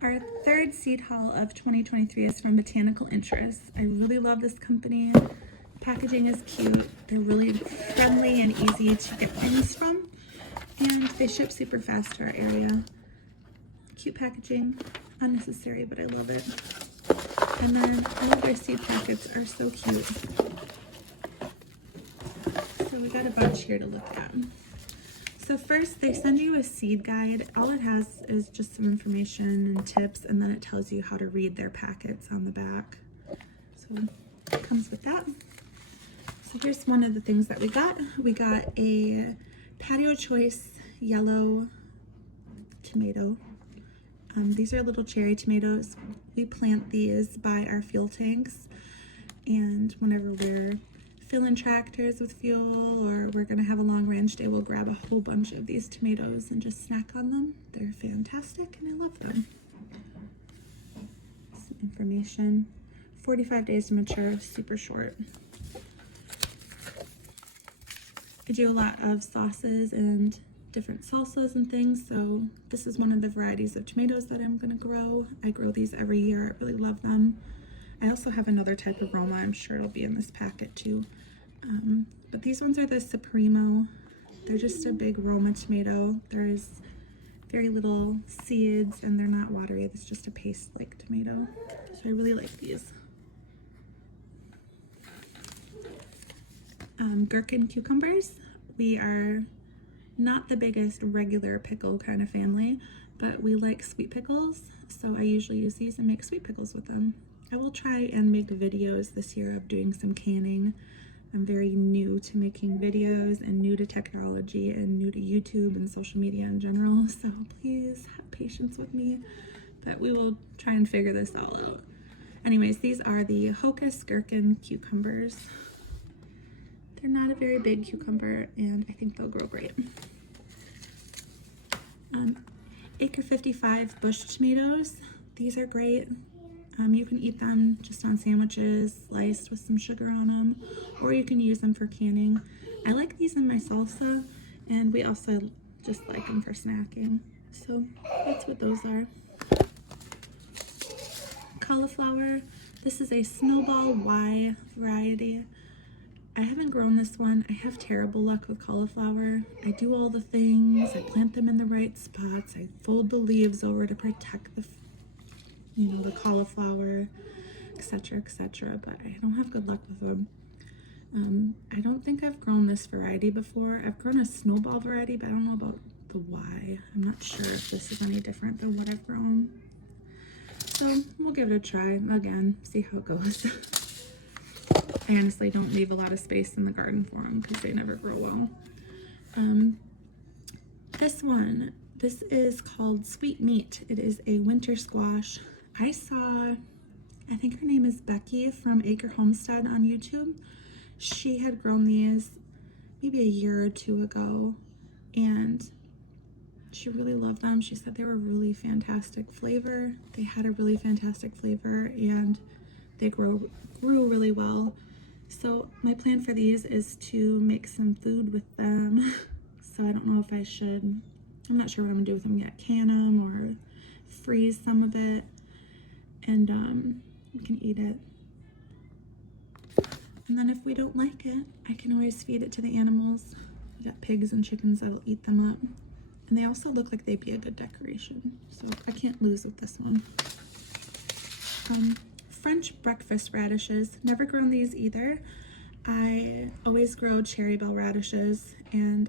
Our third seed haul of 2023 is from Botanical Interests. I really love this company. Packaging is cute. They're really friendly and easy to get things from. And they ship super fast to our area. Cute packaging. Unnecessary, but I love it. And then all of their seed packets are so cute. So we got a bunch here to look at. So first, they send you a seed guide. All it has is just some information and tips, and then it tells you how to read their packets on the back. So it comes with that. So here's one of the things that we got. We got a Patio Choice yellow tomato. These are little cherry tomatoes. We plant these by our fuel tanks, and whenever we're filling tractors with fuel or we're gonna have a long ranch day, we'll grab a whole bunch of these tomatoes and just snack on them. They're fantastic and I love them. Some information. 45 days to mature, super short. I do a lot of sauces and different salsas and things, so this is one of the varieties of tomatoes that I'm gonna grow. I grow these every year. I really love them. I also have another type of Roma. I'm sure it'll be in this packet too. But these ones are the Supremo. They're just a big Roma tomato. There's very little seeds and they're not watery. It's just a paste-like tomato. So I really like these. Gherkin cucumbers. We are not the biggest regular pickle kind of family, but we like sweet pickles. So I usually use these and make sweet pickles with them. I will try and make videos this year of doing some canning. I'm very new to making videos and new to technology and new to YouTube and social media in general, so please have patience with me, but we will try and figure this all out. Anyways, these are the Hocus Gherkin cucumbers. They're not a very big cucumber and I think they'll grow great. Acre 55 bush tomatoes. These are great. You can eat them just on sandwiches, sliced with some sugar on them, or you can use them for canning. I like these in my salsa, and we also just like them for snacking. So that's what those are. Cauliflower. This is a Snowball Y variety. I haven't grown this one. I have terrible luck with cauliflower. I do all the things. I plant them in the right spots. I fold the leaves over to protect the the cauliflower, etc., etc., but I don't have good luck with them. I don't think I've grown this variety before. I've grown a snowball variety, but I don't know about the Y. I'm not sure if this is any different than what I've grown. So we'll give it a try again, see how it goes. I honestly don't leave a lot of space in the garden for them because they never grow well. This is called Sweet Meat. It is a winter squash. I think her name is Becky from Acre Homestead on YouTube. She had grown these maybe a year or two ago and she really loved them. She said they were really fantastic flavor. They had a really fantastic flavor and they grew really well. So my plan for these is to make some food with them. So I don't know if I should, I'm not sure what I'm gonna do with them yet. Can them or freeze some of it and we can eat it. And then if we don't like it, I can always feed it to the animals. We got pigs and chickens that'll eat them up. And they also look like they'd be a good decoration. So I can't lose with this one. French breakfast radishes. Never grown these either. I always grow cherry bell radishes, and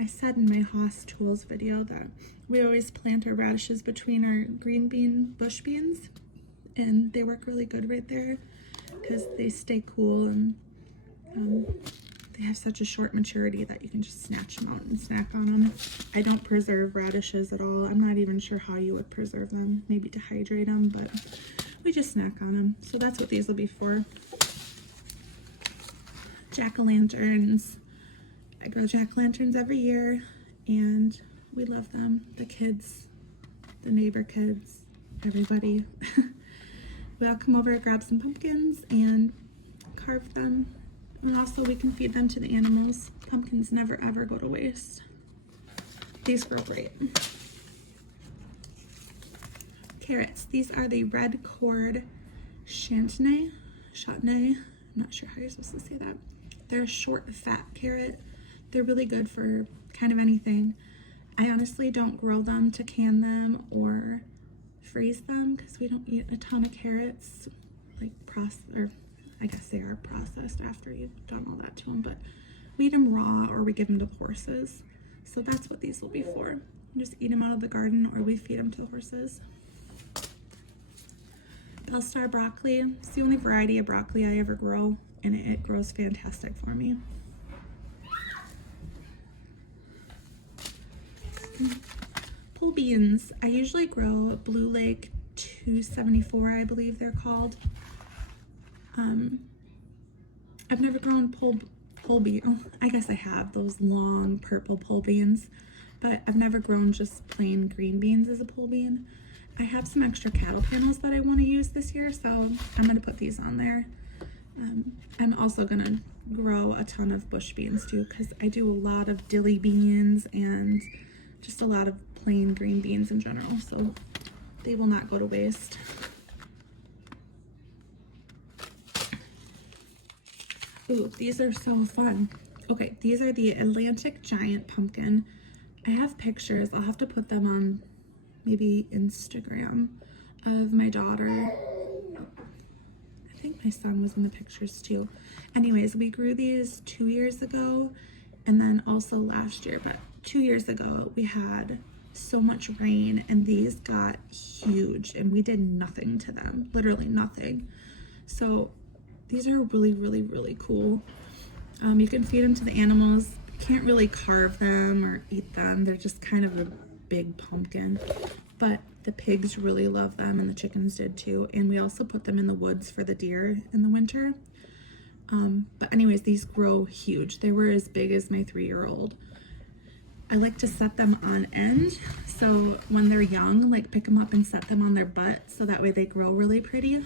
I said in my Haas Tools video that we always plant our radishes between our green bean bush beans, and they work really good right there because they stay cool and they have such a short maturity that you can just snatch them out and snack on them. I don't preserve radishes at all. I'm not even sure how you would preserve them, maybe dehydrate them, but we just snack on them. So that's what these will be for. Jack-o'-lanterns. I grow jack-o'-lanterns every year and we love them. The kids, the neighbor kids, everybody. We all come over, grab some pumpkins and carve them. And also we can feed them to the animals. Pumpkins never ever go to waste. These grow great. carrots. These are the red cord chutney. I'm not sure how you're supposed to say that. They're a short, fat carrot. They're really good for kind of anything. I honestly don't grow them to can them or freeze them because we don't eat a ton of carrots, like or I guess they are processed after you've done all that to them, but we eat them raw or we give them to horses. So that's what these will be for. Just eat them out of the garden or we feed them to the horses. Bellstar broccoli. It's the only variety of broccoli I ever grow, and it grows fantastic for me. Pole beans. I usually grow Blue Lake 274, I believe they're called. I've never grown pole bean. Oh, I guess I have those long purple pole beans, but I've never grown just plain green beans as a pole bean. I have some extra cattle panels that I want to use this year, so I'm going to put these on there. I'm also going to grow a ton of bush beans too, because I do a lot of dilly beans and just a lot of plain green beans in general, so they will not go to waste. Ooh, these are so fun. Okay, these are the Atlantic Giant Pumpkin. I have pictures. I'll have to put them on maybe Instagram of my daughter. I think my son was in the pictures too. Anyways, we grew these 2 years ago and then also last year, but 2 years ago we had so much rain and these got huge and we did nothing to them, literally nothing. So these are really, really, really cool. You can feed them to the animals. You can't really carve them or eat them. They're just kind of a big pumpkin, but the pigs really love them and the chickens did too. And we also put them in the woods for the deer in the winter. But anyways, these grow huge. They were as big as my 3-year-old. I like to set them on end. So when they're young, like pick them up and set them on their butt so that way they grow really pretty.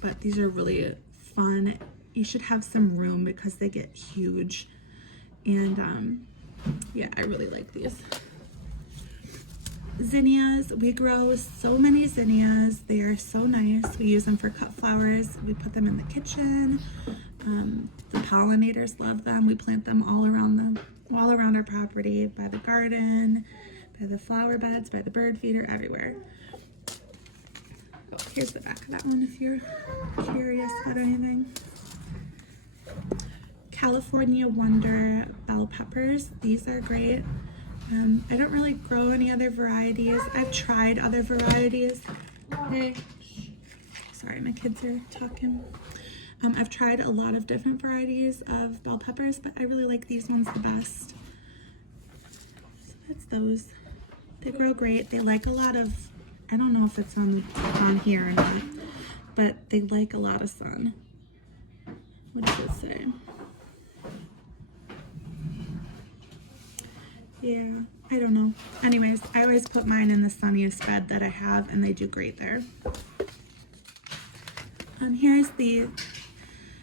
But these are really fun. You should have some room because they get huge. And yeah, I really like these. Zinnias. We grow so many zinnias. They are so nice. We use them for cut flowers. We put them in the kitchen. The pollinators love them. We plant them all around our property, by the garden, by the flower beds, by the bird feeder, everywhere. Oh, here's the back of that one if you're curious about anything. California Wonder bell peppers. These are great. I don't really grow any other varieties. I've tried other varieties. Hey, sorry, my kids are talking. I've tried a lot of different varieties of bell peppers, but I really like these ones the best. So that's those. They grow great. They like a lot of, I don't know if it's on here or not, but they like a lot of sun. What does it say? Yeah, I don't know. Anyways, I always put mine in the sunniest bed that I have, and they do great there. Here's the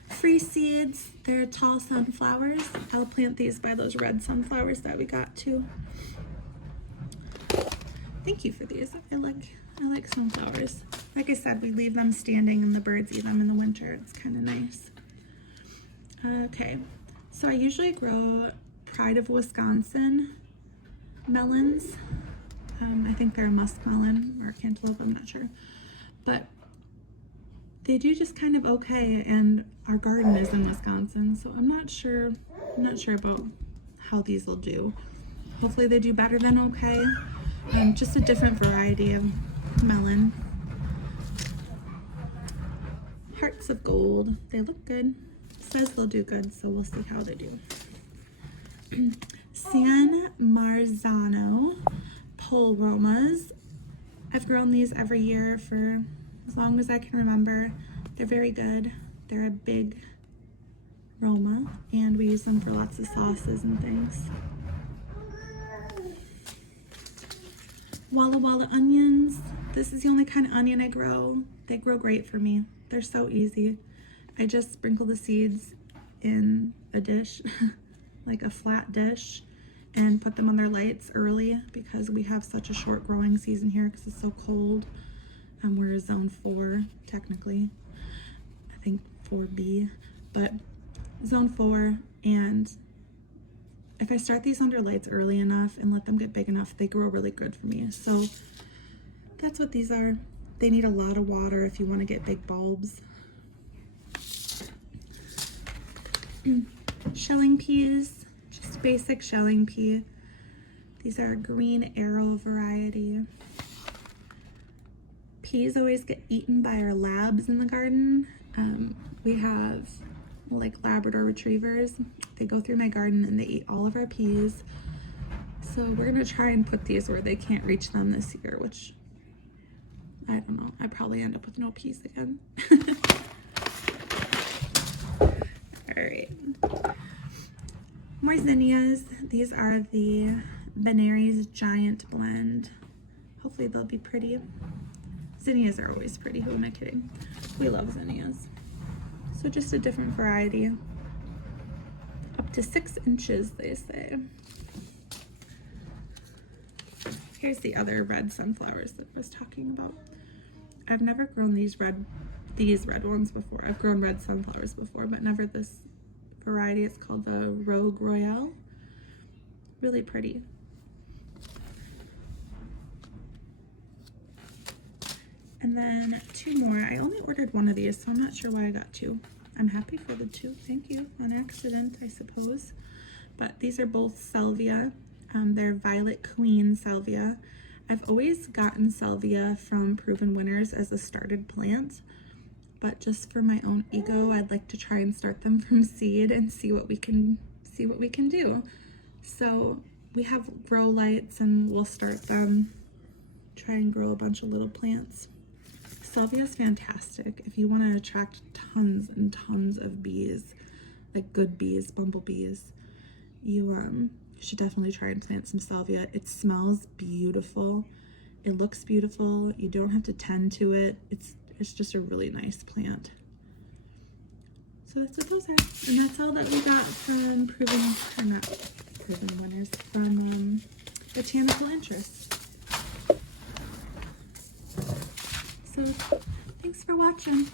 free seeds. They're tall sunflowers. I'll plant these by those red sunflowers that we got too. Thank you for these. I like sunflowers. Like I said, we leave them standing and the birds eat them in the winter. It's kind of nice. Okay, so I usually grow Pride of Wisconsin melons. I think they're a muskmelon or a cantaloupe, I'm not sure. But they do just kind of okay, and our garden is in Wisconsin, so I'm not sure about how these will do. Hopefully they do better than okay. Just a different variety of melon. Hearts of gold. They look good. It says they'll do good, so we'll see how they do. San Marzano Polromas. I've grown these every year for as long as I can remember. They're very good. They're a big Roma, and we use them for lots of sauces and things. Walla Walla onions. This is the only kind of onion I grow. They grow great for me. They're so easy. I just sprinkle the seeds in a dish, like a flat dish, and put them on their lights early because we have such a short growing season here because it's so cold. We're zone 4, technically. I think 4B, but zone 4. And if I start these under lights early enough and let them get big enough, they grow really good for me. So that's what these are. They need a lot of water if you want to get big bulbs. Shelling peas, just basic shelling pea. These are green arrow variety. Peas always get eaten by our labs in the garden. We have like Labrador retrievers. They go through my garden and they eat all of our peas. So we're gonna try and put these where they can't reach them this year, which I don't know. I probably end up with no peas again. All right. More zinnias. These are the Benary's Giant Blend. Hopefully they'll be pretty. Zinnias are always pretty, who am I kidding? We love zinnias. So just a different variety. Up to 6 inches, they say. Here's the other red sunflowers that I was talking about. I've never grown these red ones before. I've grown red sunflowers before, but never this variety. It's called the Rogue Royale. Really pretty. And then 2 more. I only ordered 1 of these, so I'm not sure why I got 2. I'm happy for the 2. Thank you. On accident, I suppose. But these are both salvia. They're Violet Queen salvia. I've always gotten salvia from Proven Winners as a started plant, but just for my own ego, I'd like to try and start them from seed and see what we can do. So we have grow lights and we'll start them, try and grow a bunch of little plants. Salvia is fantastic if you want to attract tons and tons of bees, like good bees, bumblebees. You should definitely try and plant some salvia. It smells beautiful. It looks beautiful. You don't have to tend to it. It's just a really nice plant. So that's what those are. And that's all that we got from Proven Winners, from Botanical Interests. So thanks for watching.